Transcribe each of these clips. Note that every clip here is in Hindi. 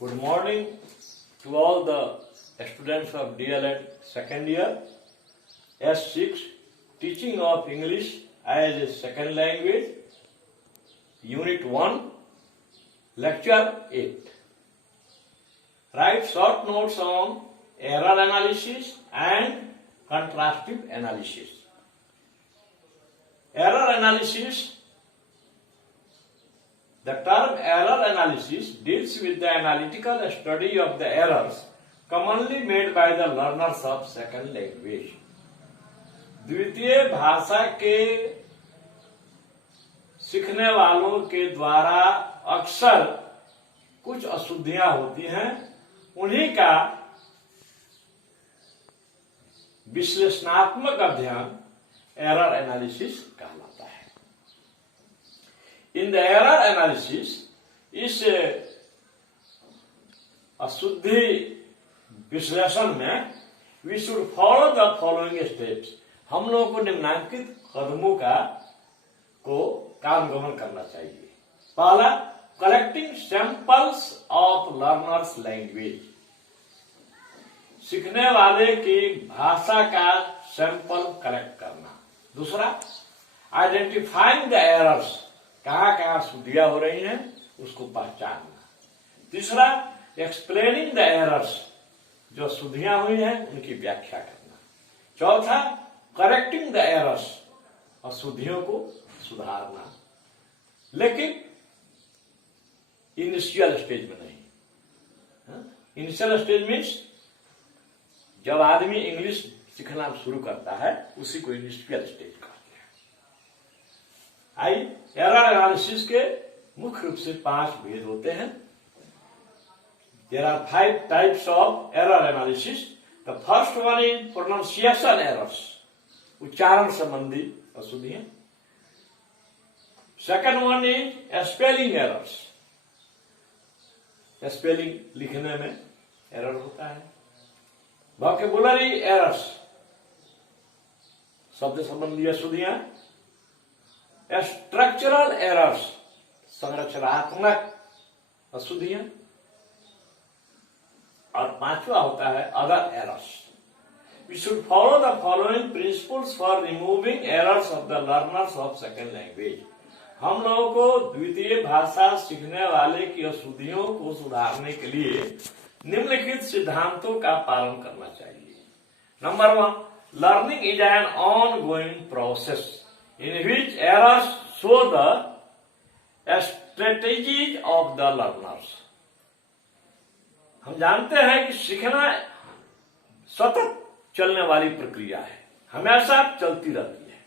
Good morning to all the students of DLED second year, S6, Teaching of English as a Second Language, Unit 1, Lecture 8. Write short notes on error analysis and contrastive analysis. Error analysis. The term error analysis deals with the analytical study of the errors commonly made by the learners of second language. द्वितीय भाषा के सीखने वालों के द्वारा अक्सर कुछ अशुद्धियां होती हैं, उन्हीं का विश्लेषणात्मक अध्ययन एरर एनालिसिस कहलाता है. In the error analysis, इस अशुद्धि विश्लेषण में we should follow the following steps. हम लोगों को निम्नलिखित कदमों को कामगमन करना चाहिए. पहला, collecting samples of learners language. सीखने वाले की भाषा का सैंपल कलेक्ट करना. दूसरा, आइडेंटिफाइंग द एरर्स. कहाँ कहाँ अशुद्धियां हो रही हैं उसको पहचानना. तीसरा, एक्सप्लेनिंग द एरर्स. जो अशुद्धियां हुई हैं उनकी व्याख्या करना. चौथा, करेक्टिंग द एरर्स. अशुद्धियों को सुधारना, लेकिन इनिशियल स्टेज में नहीं. इनिशियल स्टेज मीन्स जब आदमी इंग्लिश सीखना शुरू करता है उसी को इनिशियल स्टेज कहते हैं. आई एरर एनालिसिस के मुख्य रूप से 5 भेद होते हैं. There are 5 types of error analysis. The first one is pronunciation errors. उच्चारण संबंधी अशुद्धियां. Second one is spelling errors. Spelling लिखने में एरर होता है. Vocabulary errors. शब्द संबंधी अशुद्धियां. Structural errors. संरचनात्मक अशुद्धियां. और पांचवा होता है other errors. We should follow the following principles for removing errors of the learners of second language. हम लोगों को द्वितीय भाषा सीखने वाले की अशुद्धियों को सुधारने के लिए निम्नलिखित सिद्धांतों का पालन करना चाहिए. Number 1, learning is an on going process in which errors show the strategies of the learners. हम जानते हैं कि सीखना सतत चलने वाली प्रक्रिया है, हमेशा चलती रहती है.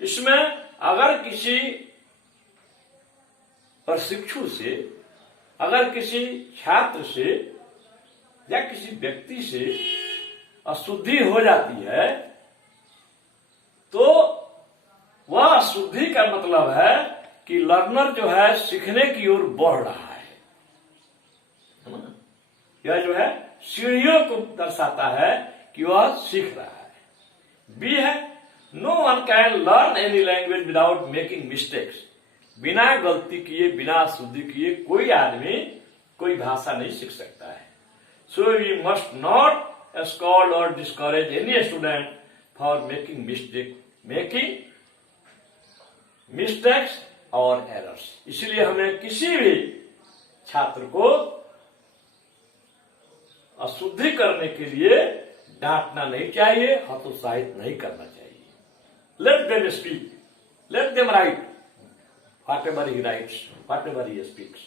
इसमें अगर किसी प्रशिक्षु से, अगर किसी छात्र से या किसी व्यक्ति से अशुद्धि हो जाती है तो वह अशुद्धि का मतलब है कि लर्नर जो है सीखने की ओर बढ़ रहा है. यह जो है सीढ़ियों को दर्शाता है कि वह सीख रहा है. बी है, no one can learn any language without making mistakes. बिना गलती किए, बिना अशुद्धि किए कोई आदमी कोई भाषा नहीं सीख सकता है. So we must not scold और discourage any student for making mistakes और एरर्स. इसलिए हमें किसी भी छात्र को अशुद्धि करने के लिए डांटना नहीं चाहिए, हतोत्साहित नहीं करना चाहिए. Let them speak, let them right whatever he writes, whatever he speaks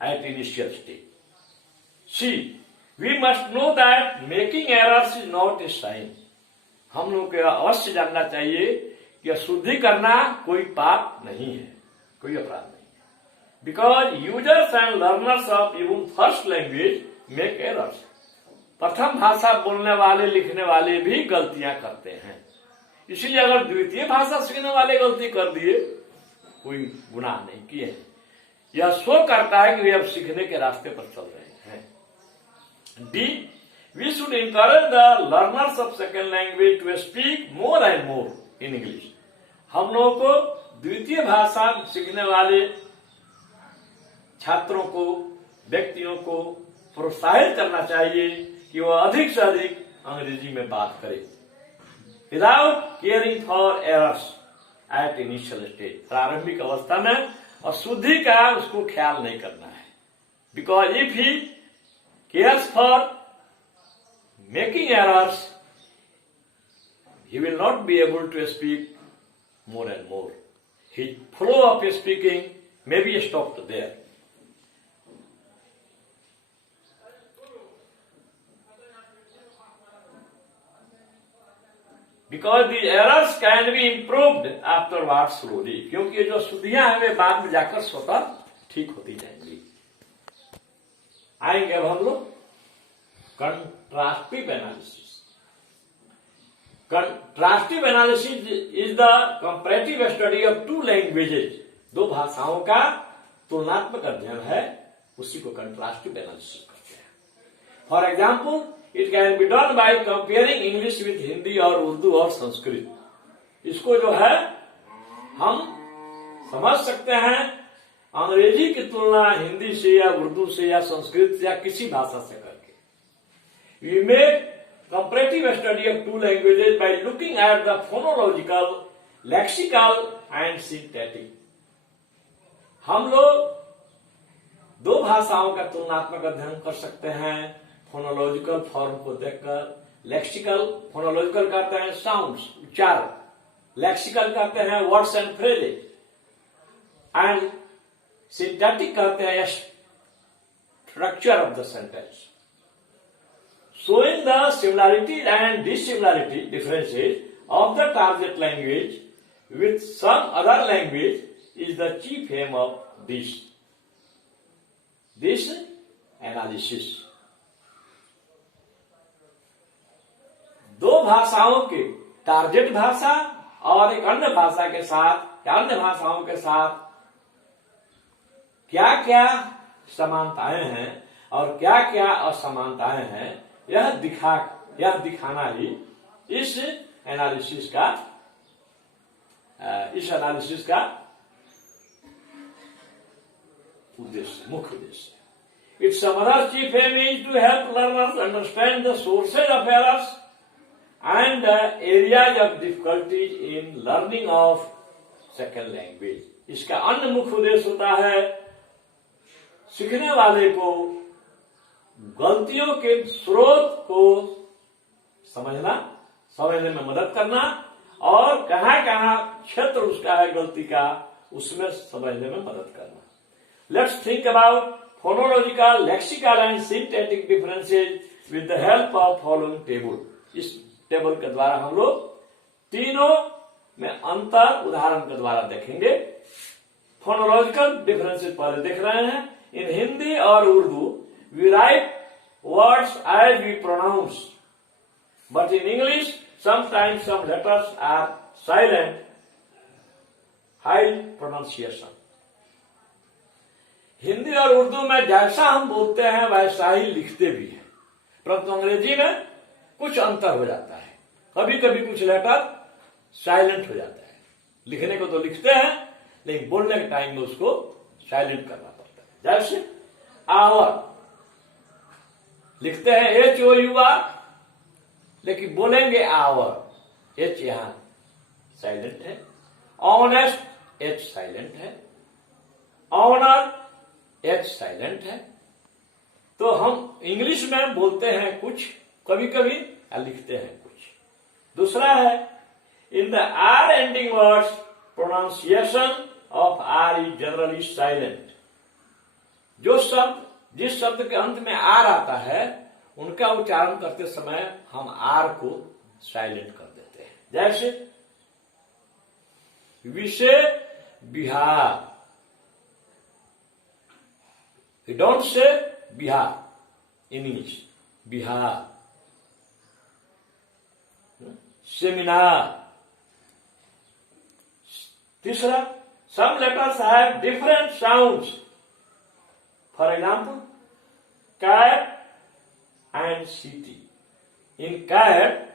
at initial stage. C, we must know that making errors is not a sign. हम लोग को अवश्य जानना चाहिए कि अशुद्धि करना कोई पाप नहीं है, कोई अपराध नहीं है. Because users and learners of even first language make errors. प्रथम भाषा बोलने वाले, लिखने वाले भी गलतियां करते हैं. इसलिए अगर द्वितीय भाषा सीखने वाले गलती कर दिए, कोई गुनाह नहीं किए हैं. यह शो करता है कि वे अब सीखने के रास्ते पर चल रहे हैं. D, we should encourage the learners of second language to speak more and more in English. हम लोगों को द्वितीय भाषा सीखने वाले छात्रों को व्यक्तियों को प्रोत्साहित करना चाहिए कि वह अधिक से अधिक अंग्रेजी में बात करे, without caring for errors at initial stage. प्रारंभिक अवस्था में अशुद्धि का उसको ख्याल नहीं करना है, because if he cares for making errors he will not be able to speak more and more. His flow of speaking may be stopped there. Because the errors can be improved afterwards slowly. क्योंकि ये जो शुद्धियां हैं वे बाद में जाकर स्वतः ठीक होती जाएंगी। आएंगे अब हम लोग कंट्रास्टिव analysis. Contrastive analysis is the comparative study of two languages. दो भाषाओं का तुलनात्मक अध्ययन है, उसी को कंट्रास्टिव एनालिसिस कहते हैं। For example, it can be done by comparing English with Hindi और उर्दू और संस्कृत। इसको जो है हम समझ सकते हैं अंग्रेजी की तुलना हिंदी से या उर्दू से या संस्कृत से या किसी भाषा से करके। We make comparative study of two languages by looking at the phonological, lexical and syntactic. हम लोग दो भाषाओं का तुलनात्मक अध्ययन कर सकते हैं फोनोलॉजिकल फॉर्म को देखकर। लेक्सिकल, फोनोलॉजिकल कहते हैं साउंड्स, उच्चारण, लेक्सिकल कहते हैं words and phrases, and syntactic कहते हैं structure of the sentence. Showing the similarities and dissimilarity differences of the target language with some other language is the chief aim of this analysis. दो भाषाओं के टारगेट भाषा और एक अन्य भाषा के साथ या अन्य भाषाओं के साथ क्या क्या समानताएं हैं और क्या क्या असमानताएं हैं, यह दिखाना ही इस एनालिसिस का उद्देश्य, मुख्य उद्देश्य। Its other chief aim is to help learners understand the sources of errors and the areas of difficulties in learning of second language. इसका अन्य मुख्य उद्देश्य होता है सीखने वाले को गलतियों के स्रोत को समझने में मदद करना और कहां क्षेत्र उसका है गलती का, उसमें समझने में मदद करना। Let's think about phonological, lexical and syntactic differences with the help of following table. इस टेबल के द्वारा हम लोग तीनों में अंतर उदाहरण के द्वारा देखेंगे। फोनोलॉजिकल डिफरेंसेस पहले देख रहे हैं। इन हिंदी और Urdu we write words as we pronounce, but in English sometimes some letters are silent while pronunciation. Hindi और उर्दू में जैसा हम बोलते हैं वैसा ही लिखते भी हैं, परंतु अंग्रेजी में कुछ अंतर हो जाता है। कभी कभी कुछ लेटर साइलेंट हो जाता है। लिखने को तो लिखते हैं लेकिन बोलने के टाइम में उसको साइलेंट करना पड़ता है। जैसे आवर लिखते हैं HOUR, लेकिन बोलेंगे आवर, H यहां साइलेंट है। ऑनेस्ट, H साइलेंट है। ऑनर, H साइलेंट है। तो हम इंग्लिश में बोलते हैं कुछ, कभी कभी लिखते हैं कुछ। दूसरा है in the R ending words pronunciation of R is generally silent. जिस शब्द के अंत में आर आता है उनका उच्चारण करते समय हम आर को साइलेंट कर देते हैं। जैसे विषय Bihar, we don't say Bihar in English, Bihar. Seminar. तीसरा, some letters have different sounds. For example, cat and city. In cat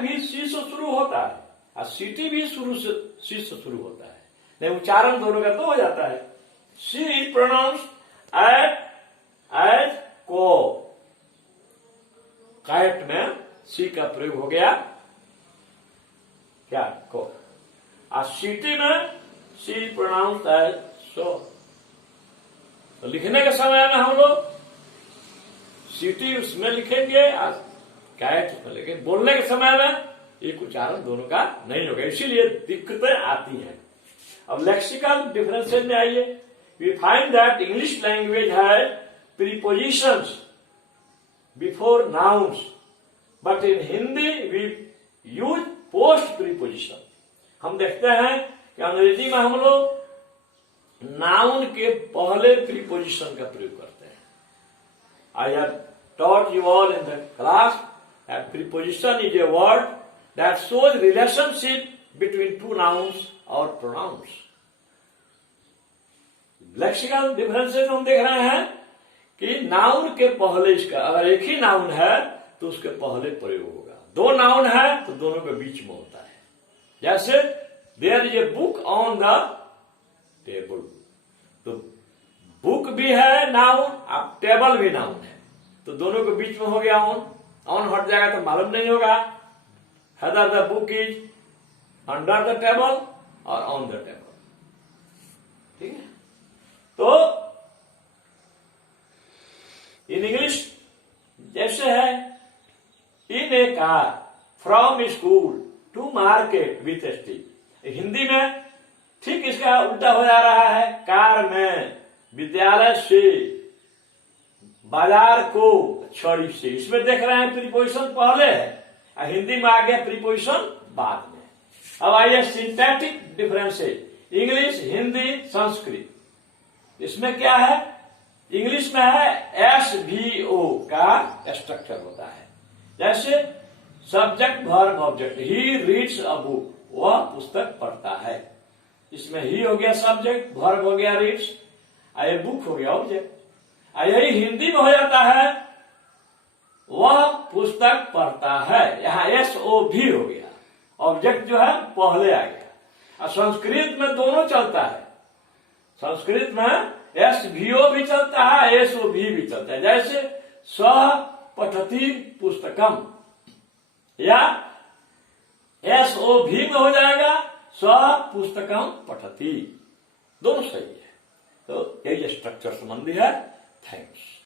भी सी से शुरू होता है और सिटी भी सी से शुरू होता है, नहीं उच्चारण दोनों का तो हो जाता है। सी इज प्रोनाउंस्ड एट, एज, को। कैट में सी का प्रयोग हो गया, क्या, को। और सिटी में सी प्रोनाउंस एज सो। तो लिखने के समय में हम लोग सिटी उसमें लिखेंगे और कैट उसमें लिखेंगे। बोलने के समय में एक उच्चारण दोनों का नहीं होगा, इसीलिए दिक्कतें आती हैं। अब लेक्सिकल डिफरेंसेस में आइए। We find that English language has prepositions before nouns, but in Hindi we use post preposition. हम देखते हैं कि अंग्रेजी में हम लोग नाउन के पहले प्रीपोजिशन का प्रयोग करते हैं। I have taught you all in the class that preposition is a word that shows relationship between two nouns or pronouns. Lexical differences हम देख रहे हैं कि नाउन के पहले इसका, अगर एक ही नाउन है तो उसके पहले प्रयोग होगा। दो नाउन है तो दोनों के बीच में होता है। जैसे there is a book on the table, तो बुक भी है नाउन, अब टेबल भी नाउन है, तो दोनों के बीच में हो गया ऑन। ऑन हट जाएगा तो मालूम नहीं होगा। Whether the book is under the table और ऑन द टेबल। ठीक है, तो इन इंग्लिश जैसे है in a car from school to market with stick. Hindi में ठीक इसका उल्टा हो जा रहा है। कार में, विद्यालय से, बाजार को, छड़ी से। इसमें देख रहे हैं प्रीपोजिशन पहले है और हिंदी में आ गया प्रीपोजिशन बाद में। अब आइए syntactic differences, English, Hindi, Sanskrit. इसमें क्या है, इंग्लिश में है SVO का स्ट्रक्चर होता है। जैसे subject, verb, object. He reads a book, वह पुस्तक पढ़ता है। इसमें ही हो गया सब्जेक्ट, वर्ब हो गया रीड्स, और बुक हो गया ऑब्जेक्ट। यही हिंदी में हो जाता है वह पुस्तक पढ़ता है, यहाँ SOV हो गया, ऑब्जेक्ट जो है पहले आ गया। और संस्कृत में दोनों चलता है। संस्कृत में SVO भी चलता है, SOV भी चलता है। जैसे सः पठति पुस्तकम, या SOV में हो जाएगा सः पुस्तकम पठति, दोनों सही है। तो यही स्ट्रक्चर संबंधी है। थैंक्स।